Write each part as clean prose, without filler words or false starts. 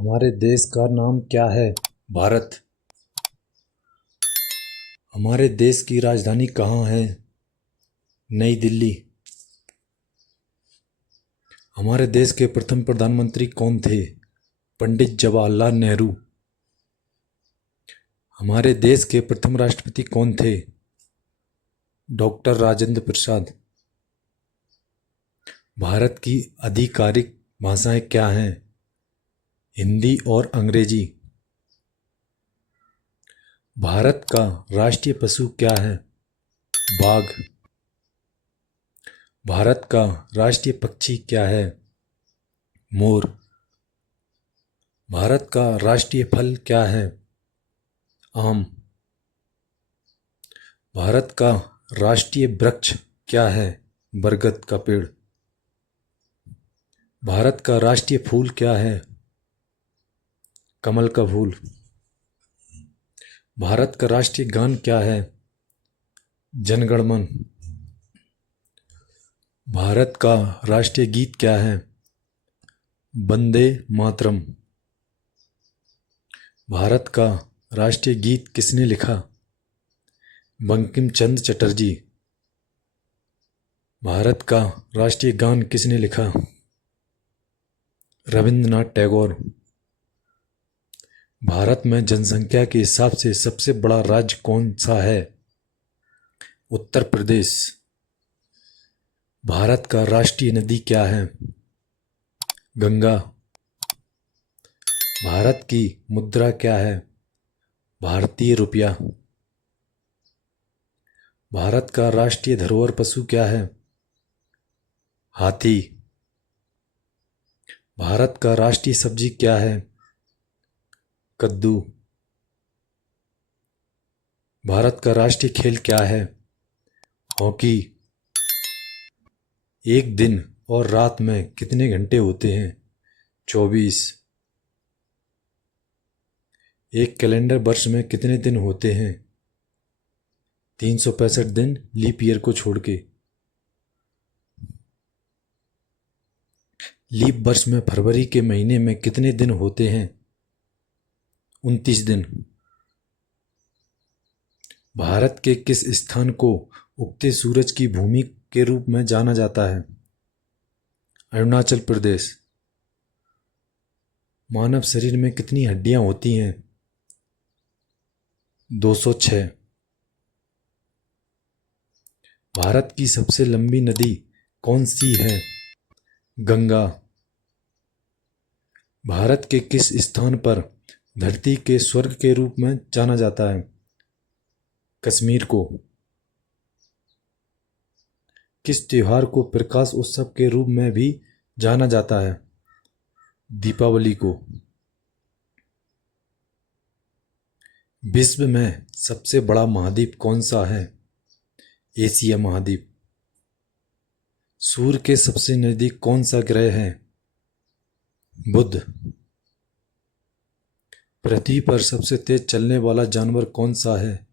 हमारे देश का नाम क्या है? भारत। हमारे देश की राजधानी कहाँ है? नई दिल्ली। हमारे देश के प्रथम प्रधानमंत्री कौन थे? पंडित जवाहरलाल नेहरू। हमारे देश के प्रथम राष्ट्रपति कौन थे? डॉक्टर राजेंद्र प्रसाद। भारत की आधिकारिक भाषाएं क्या हैं? हिंदी और अंग्रेजी। भारत का राष्ट्रीय पशु क्या है? बाघ। भारत का राष्ट्रीय पक्षी क्या है? मोर। भारत का राष्ट्रीय फल क्या है? आम। भारत का राष्ट्रीय वृक्ष क्या है? बरगद का पेड़। भारत का राष्ट्रीय फूल क्या है? कमल का फूल। भारत का राष्ट्रीय गान क्या है? जन गण मन। भारत का राष्ट्रीय गीत क्या है? वंदे मातरम। भारत का राष्ट्रीय गीत किसने लिखा? बंकिम चंद्र चटर्जी। भारत का राष्ट्रीय गान किसने लिखा? रविंद्रनाथ टैगोर। भारत में जनसंख्या के हिसाब से सबसे बड़ा राज्य कौन सा है? उत्तर प्रदेश। भारत का राष्ट्रीय नदी क्या है? गंगा। भारत की मुद्रा क्या है? भारतीय रुपया। भारत का राष्ट्रीय धरोहर पशु क्या है? हाथी। भारत का राष्ट्रीय सब्जी क्या है? कद्दू। भारत का राष्ट्रीय खेल क्या है? हॉकी। एक दिन और रात में कितने घंटे होते हैं? 24। एक कैलेंडर वर्ष में कितने दिन होते हैं? 365 दिन, लीप ईयर को छोड़ के। लीप वर्ष में फरवरी के महीने में कितने दिन होते हैं? 29 दिन। भारत के किस स्थान को उगते सूरज की भूमि के रूप में जाना जाता है? अरुणाचल प्रदेश। मानव शरीर में कितनी हड्डियां होती हैं? 206। भारत की सबसे लंबी नदी कौन सी है? गंगा। भारत के किस स्थान पर धरती के स्वर्ग के रूप में जाना जाता है? कश्मीर को। किस त्योहार को प्रकाश उत्सव के रूप में भी जाना जाता है? दीपावली को। विश्व में सबसे बड़ा महाद्वीप कौन सा है? एशिया महाद्वीप। सूर्य के सबसे नजदीक कौन सा ग्रह है? बुध। पृथ्वी पर सबसे तेज चलने वाला जानवर कौन सा है?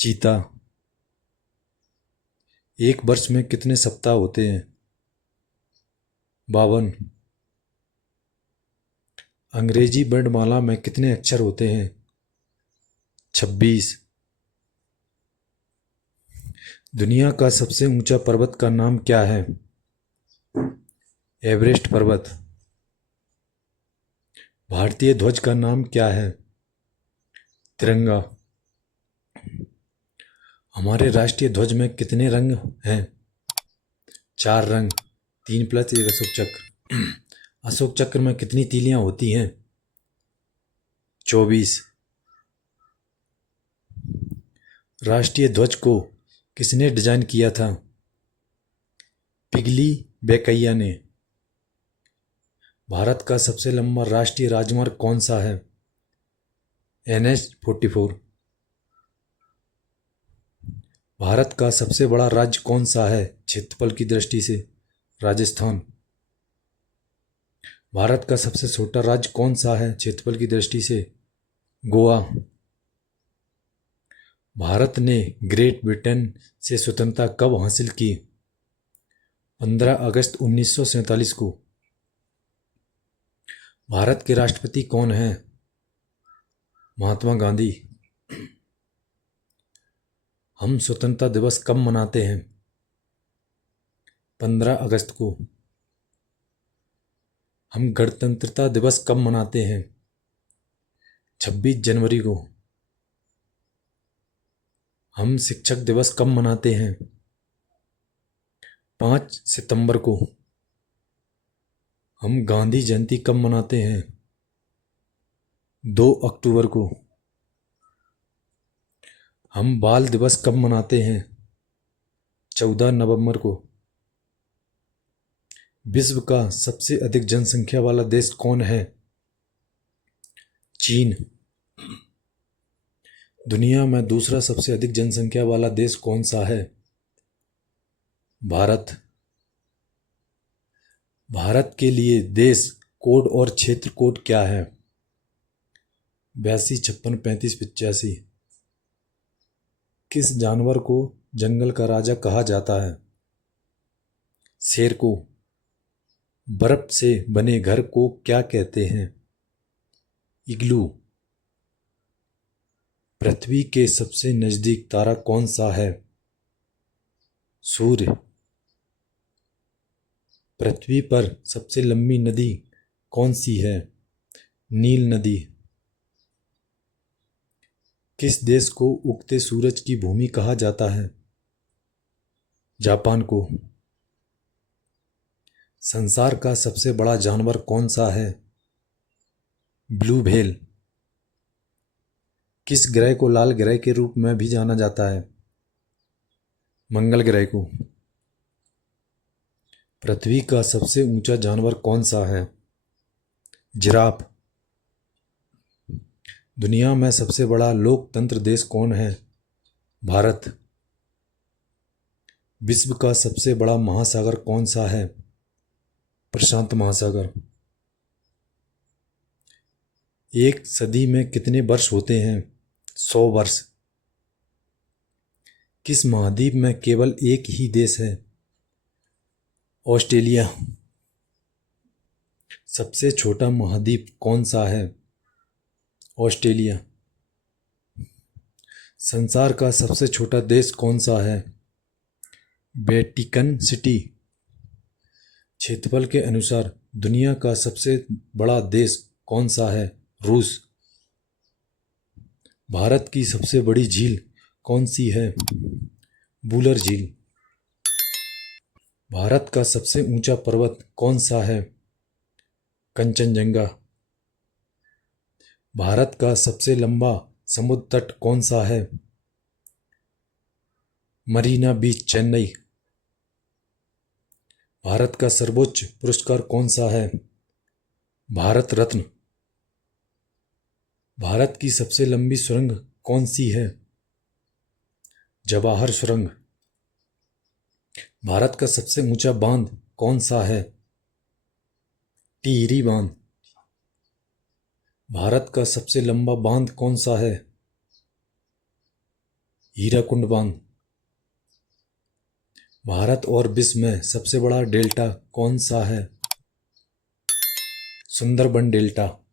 चीता। एक वर्ष में कितने सप्ताह होते हैं? 52। अंग्रेजी वर्णमाला में कितने अक्षर होते हैं? 26। दुनिया का सबसे ऊंचा पर्वत का नाम क्या है? एवरेस्ट पर्वत। भारतीय ध्वज का नाम क्या है? तिरंगा। हमारे राष्ट्रीय ध्वज में कितने रंग हैं? 4 रंग, 3 प्लस 1 अशोक चक्र। अशोक चक्र में कितनी तीलियां होती हैं? 24। राष्ट्रीय ध्वज को किसने डिजाइन किया था? पिगली बेकैया ने। भारत का सबसे लंबा राष्ट्रीय राजमार्ग कौन सा है? NH-44। भारत का सबसे बड़ा राज्य कौन सा है क्षेत्रफल की दृष्टि से? राजस्थान। भारत का सबसे छोटा राज्य कौन सा है क्षेत्रफल की दृष्टि से? गोवा। भारत ने ग्रेट ब्रिटेन से स्वतंत्रता कब हासिल की? 15 अगस्त 1947 को। भारत के राष्ट्रपति कौन हैं? महात्मा गांधी। हम स्वतंत्रता दिवस कब मनाते हैं? 15 अगस्त को। हम गणतंत्रता दिवस कब मनाते हैं? 26 जनवरी को। हम शिक्षक दिवस कब मनाते हैं? 5 सितंबर को। हम गांधी जयंती कब मनाते हैं? 2 अक्टूबर को। हम बाल दिवस कब मनाते हैं? 14 नवंबर को। विश्व का सबसे अधिक जनसंख्या वाला देश कौन है? चीन। दुनिया में दूसरा सबसे अधिक जनसंख्या वाला देश कौन सा है? भारत। भारत के लिए देश कोड और क्षेत्र कोड क्या है? 82, 56, 35, 85। किस जानवर को जंगल का राजा कहा जाता है? शेर को। बर्फ से बने घर को क्या कहते हैं? इग्लू। पृथ्वी के सबसे नजदीक तारा कौन सा है? सूर्य। पृथ्वी पर सबसे लंबी नदी कौन सी है? नील नदी। किस देश को उगते सूरज की भूमि कहा जाता है? जापान को। संसार का सबसे बड़ा जानवर कौन सा है? Blue whale. किस ग्रह को लाल ग्रह के रूप में भी जाना जाता है? मंगल ग्रह को। पृथ्वी का सबसे ऊंचा जानवर कौन सा है? जिराफ। दुनिया में सबसे बड़ा लोकतंत्र देश कौन है? भारत। विश्व का सबसे बड़ा महासागर कौन सा है? प्रशांत महासागर। एक सदी में कितने वर्ष होते हैं? 100 वर्ष। किस महाद्वीप में केवल एक ही देश है? ऑस्ट्रेलिया। सबसे छोटा महाद्वीप कौन सा है? ऑस्ट्रेलिया। संसार का सबसे छोटा देश कौन सा है? Vatican city. क्षेत्रफल के अनुसार दुनिया का सबसे बड़ा देश कौन सा है? रूस। भारत की सबसे बड़ी झील कौन सी है? वुलर झील। भारत का सबसे ऊंचा पर्वत कौन सा है? कंचनजंगा। भारत का सबसे लंबा समुद्र तट कौन सा है? मरीना बीच, चेन्नई। भारत का सर्वोच्च पुरस्कार कौन सा है? भारत रत्न। भारत की सबसे लंबी सुरंग कौन सी है? जवाहर सुरंग। भारत का सबसे ऊंचा बांध कौन सा है? टिहरी बांध। भारत का सबसे लंबा बांध कौन सा है? हीराकुंड बांध। भारत और विश्व में सबसे बड़ा डेल्टा कौन सा है? सुंदरबन डेल्टा।